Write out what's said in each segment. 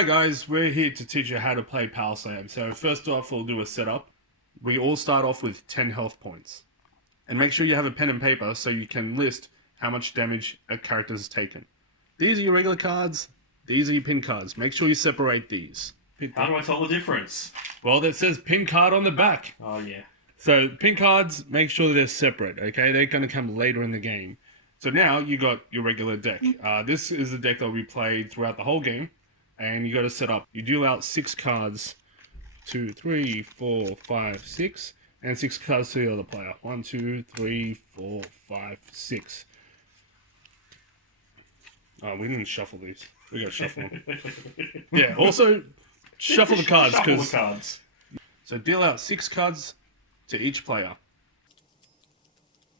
Hi guys, we're here to teach you how to play Power Slam. So first off, we'll do a setup. We all start off with 10 health points. And make sure you have a pen and paper so you can list how much damage a character has taken. These are your regular cards, these are your pin cards. Make sure you separate these. How do I tell the difference? Well, that says pin card on the back. Oh yeah. So pin cards, make sure they're separate, okay? They're going to come later in the game. So now you got your regular deck. This is the deck that will be played throughout the whole game. And you got to set up. You deal out 6 cards. 2, 3, 4, 5, 6. And 6 cards to the other player. 1, 2, 3, 4, 5, 6. Oh, we didn't shuffle these. We got to shuffle them. Yeah, also shuffle the cards. Shuffle the cards. So deal out 6 cards to each player.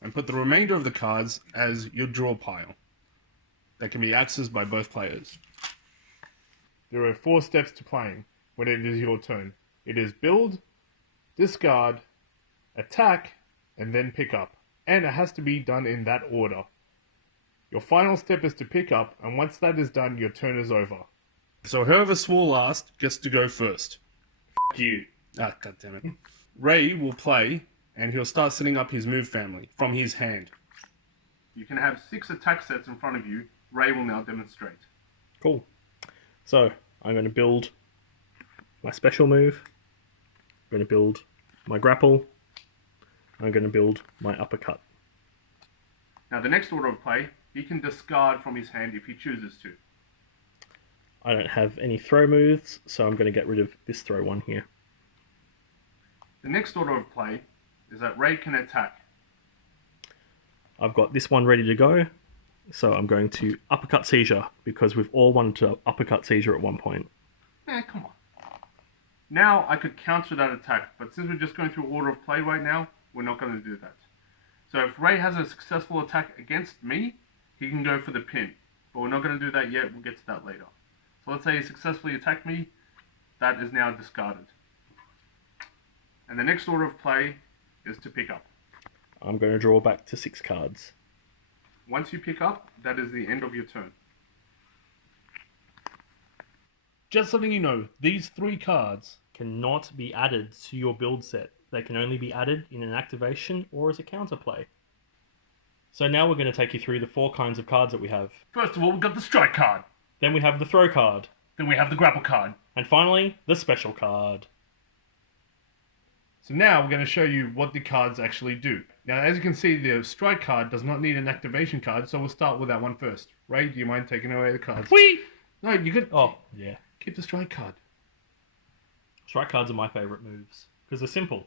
And put the remainder of the cards as your draw pile. That can be accessed by both players. There are 4 steps to playing when it is your turn. It is build, discard, attack, and then pick up. And it has to be done in that order. Your final step is to pick up, and once that is done, your turn is over. So whoever swore last gets to go first. F you. Ah, goddammit. Ray will play, and he'll start setting up his move family from his hand. You can have 6 attack sets in front of you. Ray will now demonstrate. Cool. So, I'm going to build my special move, I'm going to build my grapple, I'm going to build my uppercut. Now the next order of play, he can discard from his hand if he chooses to. I don't have any throw moves, so I'm going to get rid of this throw one here. The next order of play is that Ray can attack. I've got this one ready to go, so I'm going to uppercut seizure, because we've all wanted to uppercut seizure at one point. Come on. Now I could counter that attack, but since we're just going through order of play right now, we're not going to do that. So if Ray has a successful attack against me, he can go for the pin. But we're not going to do that yet, we'll get to that later. So let's say he successfully attacked me, that is now discarded. And the next order of play is to pick up. I'm going to draw back to 6 cards. Once you pick up, that is the end of your turn. Just letting you know, these 3 cards Cannot be added to your build set. They can only be added in an activation or as a counterplay. So now we're going to take you through the 4 kinds of cards that we have. First of all, we've got the strike card. Then we have the throw card. Then we have the grapple card. And finally, the special card. So now we're going to show you what the cards actually do. Now, as you can see, the strike card does not need an activation card, so we'll start with that one first. Ray, do you mind taking away the cards? Whee! No, you could. Oh, yeah. Keep the strike card. Strike cards are my favourite moves, because they're simple.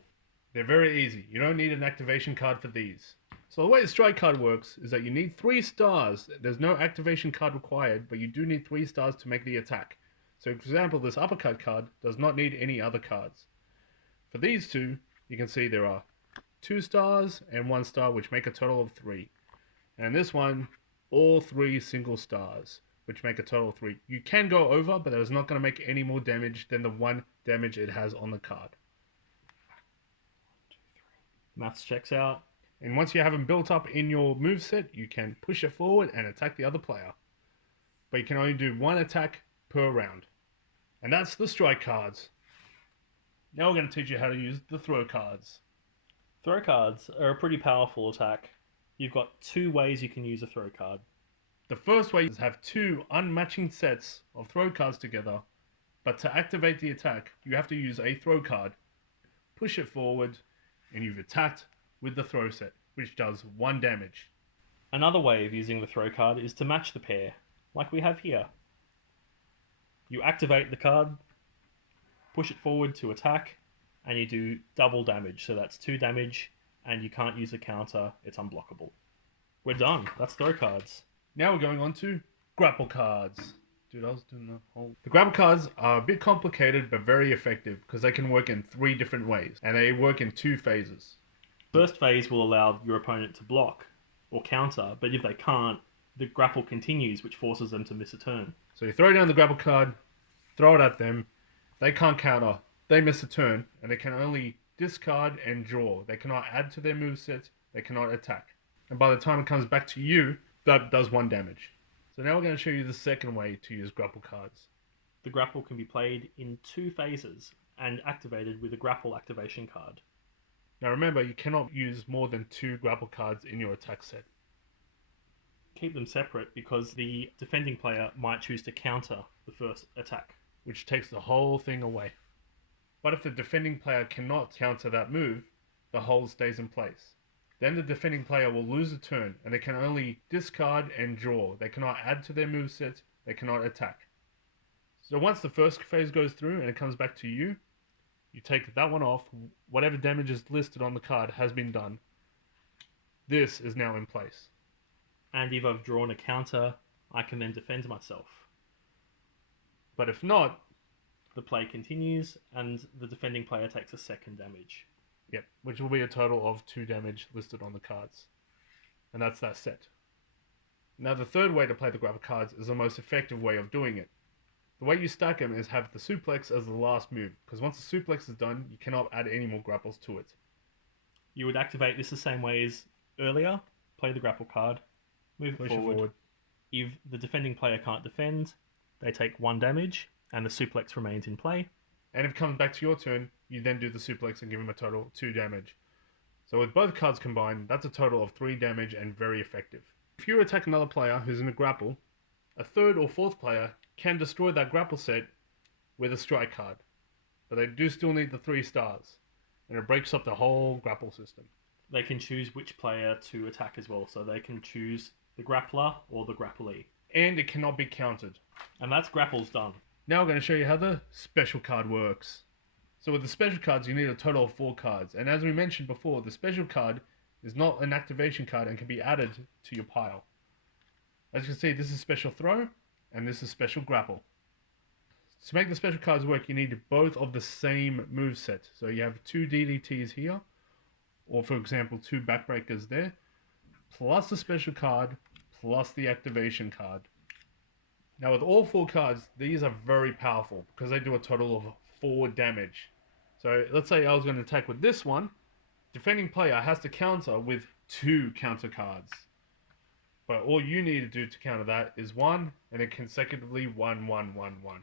They're very easy. You don't need an activation card for these. So the way the strike card works is that you need 3 stars. There's no activation card required, but you do need 3 stars to make the attack. So for example, this uppercut card does not need any other cards. For these 2, you can see there are 2 stars and 1 star, which make a total of 3. And this one, all 3 single stars, which make a total of 3. You can go over, but that is not going to make any more damage than the 1 damage it has on the card. Maths checks out. And once you have them built up in your moveset, you can push it forward and attack the other player. But you can only do 1 attack per round. And that's the strike cards. Now we're going to teach you how to use the throw cards. Throw cards are a pretty powerful attack. You've got 2 ways you can use a throw card. The first way is have 2 unmatching sets of throw cards together, but to activate the attack, you have to use a throw card, push it forward, and you've attacked with the throw set, which does 1 damage. Another way of using the throw card is to match the pair, like we have here. You activate the card, push it forward to attack, and you do double damage, so that's 2 damage, and you can't use a counter, it's unblockable. We're done, that's throw cards. Now we're going on to grapple cards. Dude, I was doing the whole... The grapple cards are a bit complicated, but very effective, because they can work in 3 different ways, and they work in 2 phases. First phase will allow your opponent to block or counter, but if they can't, the grapple continues, which forces them to miss a turn. So you throw down the grapple card, throw it at them, they can't counter, they miss a turn, and they can only discard and draw. They cannot add to their moveset, they cannot attack. And by the time it comes back to you, that does 1 damage. So now we're going to show you the second way to use grapple cards. The grapple can be played in 2 phases and activated with a grapple activation card. Now remember, you cannot use more than 2 grapple cards in your attack set. Keep them separate because the defending player might choose to counter the first attack, which takes the whole thing away. But if the defending player cannot counter that move, the hold stays in place. Then the defending player will lose a turn, and they can only discard and draw. They cannot add to their moveset, they cannot attack. So once the first phase goes through and it comes back to you, you take that one off. Whatever damage is listed on the card has been done. This is now in place. And if I've drawn a counter, I can then defend myself. But if not, the play continues and the defending player takes a second damage. Yep, which will be a total of 2 damage listed on the cards. And that's that set. Now the third way to play the grapple cards is the most effective way of doing it. The way you stack them is have the suplex as the last move, because once the suplex is done, you cannot add any more grapples to it. You would activate this the same way as earlier, play the grapple card, move it forward. If the defending player can't defend, they take 1 damage, and the suplex remains in play. And if it comes back to your turn, you then do the suplex and give him a total of 2 damage. So with both cards combined, that's a total of 3 damage and very effective. If you attack another player who's in a grapple, a third or fourth player can destroy that grapple set with a strike card. But they do still need the 3 stars, and it breaks up the whole grapple system. They can choose which player to attack as well, so they can choose the grappler or the grapplee. And it cannot be countered. And that's grapples done. Now I'm going to show you how the special card works. So with the special cards, you need a total of 4 cards. And as we mentioned before, the special card is not an activation card and can be added to your pile. As you can see, this is special throw, and this is special grapple. To make the special cards work, you need both of the same moveset. So you have 2 DDTs here, or for example, 2 backbreakers there, plus the special card, plus the activation card. Now with all 4 cards, these are very powerful because they do a total of 4 damage. So let's say I was going to attack with this one. Defending player has to counter with 2 counter cards. But all you need to do to counter that is 1 and then consecutively 1, 1, 1, 1.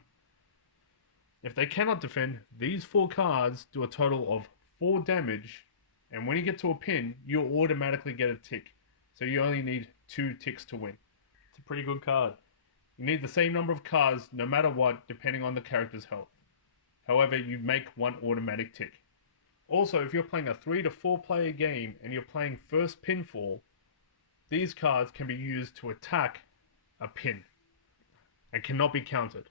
If they cannot defend, these 4 cards do a total of 4 damage, and when you get to a pin, you'll automatically get a tick. So you only need 2 ticks to win. It's a pretty good card. You need the same number of cards no matter what, depending on the character's health. However, you make 1 automatic tick. Also, if you're playing a 3 to 4 player game and you're playing first pinfall, these cards can be used to attack a pin and cannot be countered.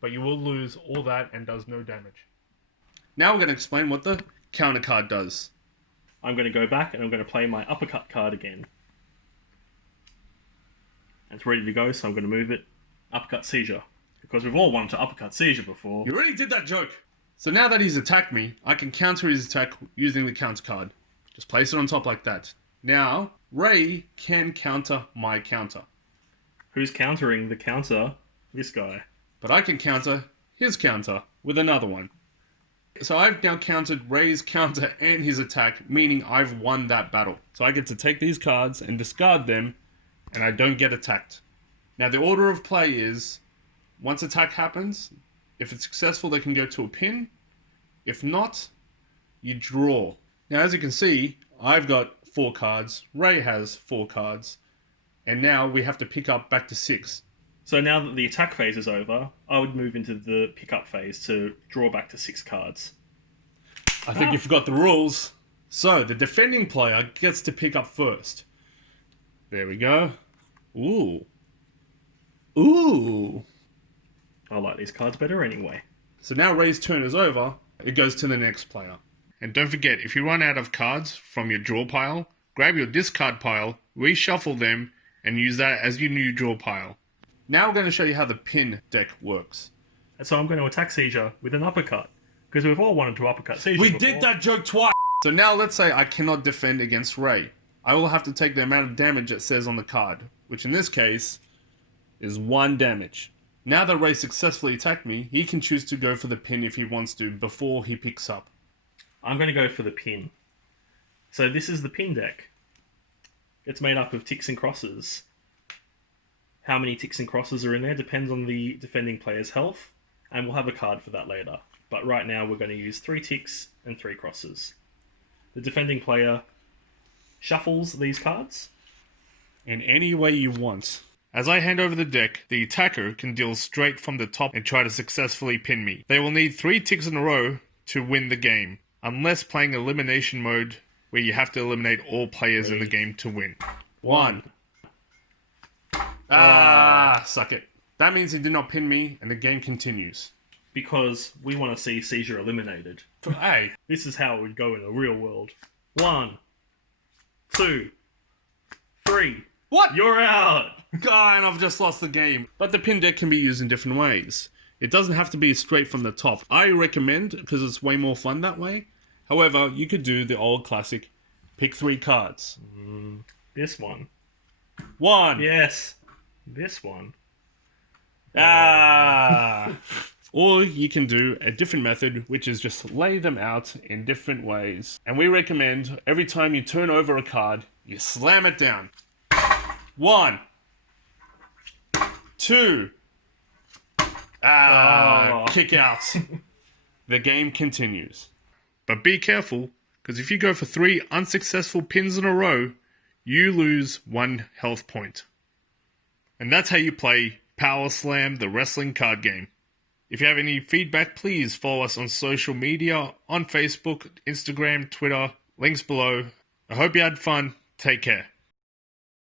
But you will lose all that and does no damage. Now we're going to explain what the counter card does. I'm going to go back and I'm going to play my uppercut card again. It's ready to go, so I'm going to move it. Uppercut Seizure. Because we've all wanted to uppercut Seizure before. You already did that joke! So now that he's attacked me, I can counter his attack using the counter card. Just place it on top like that. Now, Ray can counter my counter. Who's countering the counter? This guy. But I can counter his counter with another one. So I've now countered Ray's counter and his attack, meaning I've won that battle. So I get to take these cards and discard them, and I don't get attacked. Now the order of play is, once attack happens, if it's successful they can go to a pin. If not, you draw. Now as you can see, I've got 4 cards, Ray has 4 cards, and now we have to pick up back to 6. So now that the attack phase is over, I would move into the pickup phase to draw back to 6 cards. I think you forgot the rules. So, the defending player gets to pick up first. There we go. Ooh. Ooh. I like these cards better anyway. So now Ray's turn is over, it goes to the next player. And don't forget, if you run out of cards from your draw pile, grab your discard pile, reshuffle them, and use that as your new draw pile. Now we're going to show you how the pin deck works. And so I'm going to attack Seizure with an uppercut. Because we've all wanted to uppercut Seizure We before. did that joke twice! So now let's say I cannot defend against Ray. I will have to take the amount of damage it says on the card, which in this case is 1 damage. Now that Ray successfully attacked me, he can choose to go for the pin if he wants to before he picks up. I'm going to go for the pin. So this is the pin deck. It's made up of ticks and crosses. How many ticks and crosses are in there depends on the defending player's health and we'll have a card for that later. But right now we're going to use 3 ticks and 3 crosses. The defending player shuffles these cards. In any way you want. As I hand over the deck, the attacker can deal straight from the top and try to successfully pin me. They will need 3 ticks in a row to win the game, unless playing elimination mode where you have to eliminate all players in the game to win. 1. Suck it. That means he did not pin me, and the game continues. Because we want to see Seizure eliminated. Hey, This is how it would go in the real world. 1, 2, 3. what? You're out! God, and I've just lost the game. But the pin deck can be used in different ways. It doesn't have to be straight from the top. I recommend, because it's way more fun that way. However, you could do the old classic, pick 3 cards. This one. 1. Yes. This one. Or you can do a different method, which is just lay them out in different ways. And we recommend every time you turn over a card, you slam it down. 1, 2. Kick out. The game continues. But be careful, because if you go for 3 unsuccessful pins in a row, you lose 1 health point. And that's how you play Power Slam, the wrestling card game. If you have any feedback, please follow us on social media, on Facebook, Instagram, Twitter, links below. I hope you had fun. Take care.